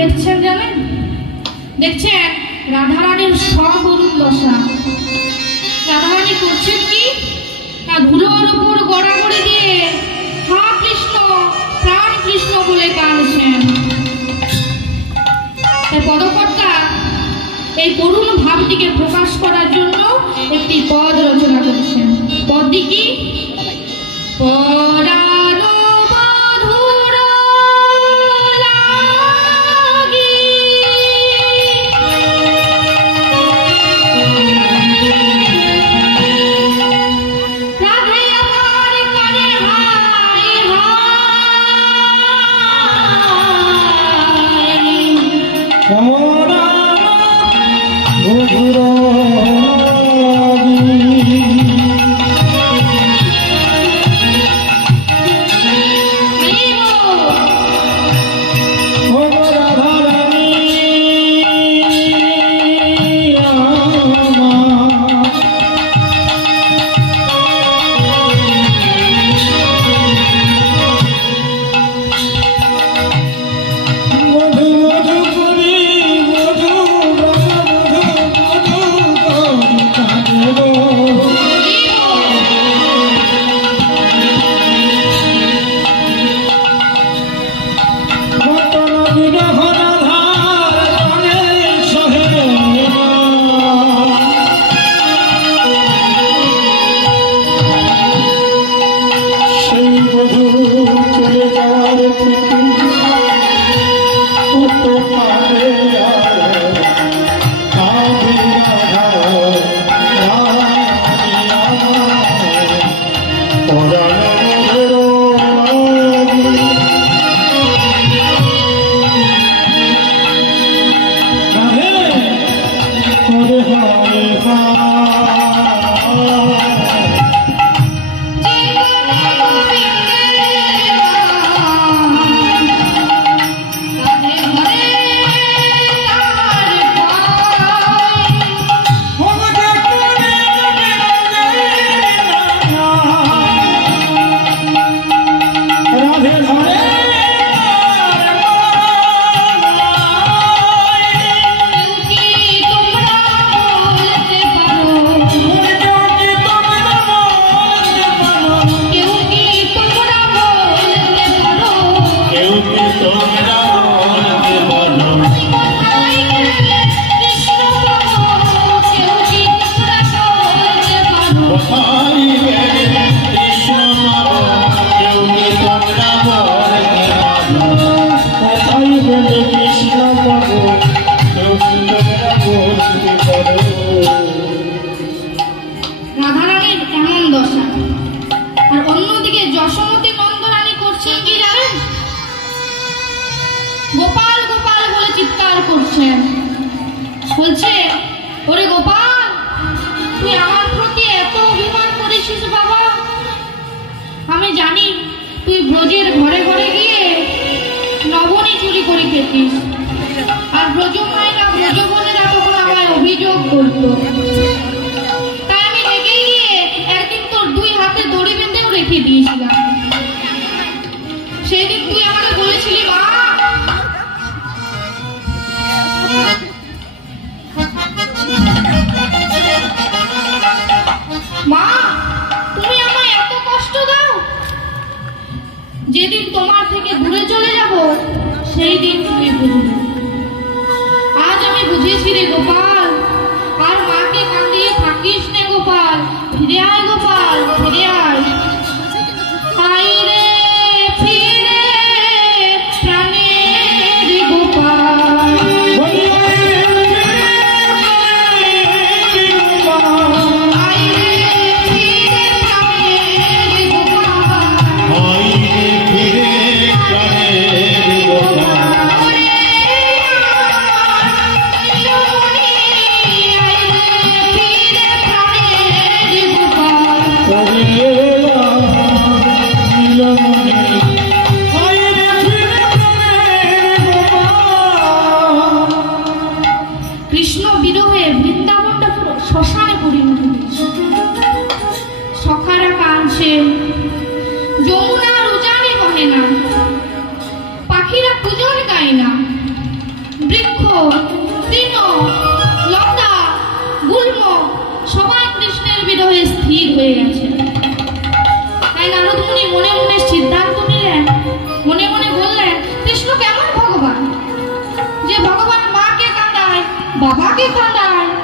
দেখছেন জানেন? দেখছেন রাধারানীর সর্বরূপ দশা। রাধারানী করছেন কি না, ধুলোর উপর গড়াগড়ি দিয়ে হা কৃষ্ণ প্রাণ কৃষ্ণ বলে কাঁদছেন। তাই পদকর্তা এই করুণ ভাবটিকে প্রকাশ করার জন্য একটি পদ রচনা করেছেন। পদটি কি? রাধারানীর এমন দশা। আর অন্যদিকে যশোমতী নন্দরানী করছেন কি জানেন? গোপাল গোপাল বলে চিৎকার করছেন। বলছে, ওরে গোপাল, তুই আমার প্রতি এত অভিমান করেছিস বাবা। আমি জানি তুই ব্রজের ঘরে ঘরে গিয়ে নবনী চুরি করে খেতিস। আর ব্রজ মায়েরা ব্রজ বোনেরা তখন আমায় অভিযোগ করতো। তাই আমি রেগে গিয়ে একদিন তোর দুই হাতে দড়ি বেঁধেও রেখে দিয়েছিলাম। সেই দিন তুই আমাকে বলেছিলি, মা তুমি আমায় এত কষ্ট দাও, যেদিন তোমার থেকে দূরে চলে যাব সেই দিন তুমি বুঝবে। আজ আমি বুঝেছি রে গোপাল, আর মাকে কান্দিয়ে থাকিস নে গোপাল। ফিরে আয় গোপাল, ফিরে আয়। আয় রে ফিরে প্রাণের গোপাল। তৃণ, লতা, গুল্ম সবাই কৃষ্ণের বিরহে স্থির হয়ে গেছে। তাই নারদ মুনি মনে মনে সিদ্ধান্ত নিলেন, মনে মনে বললেন, কৃষ্ণ কেমন ভগবান যে ভগবান মাকে কাঁদায়, বাবাকে কাঁদায়,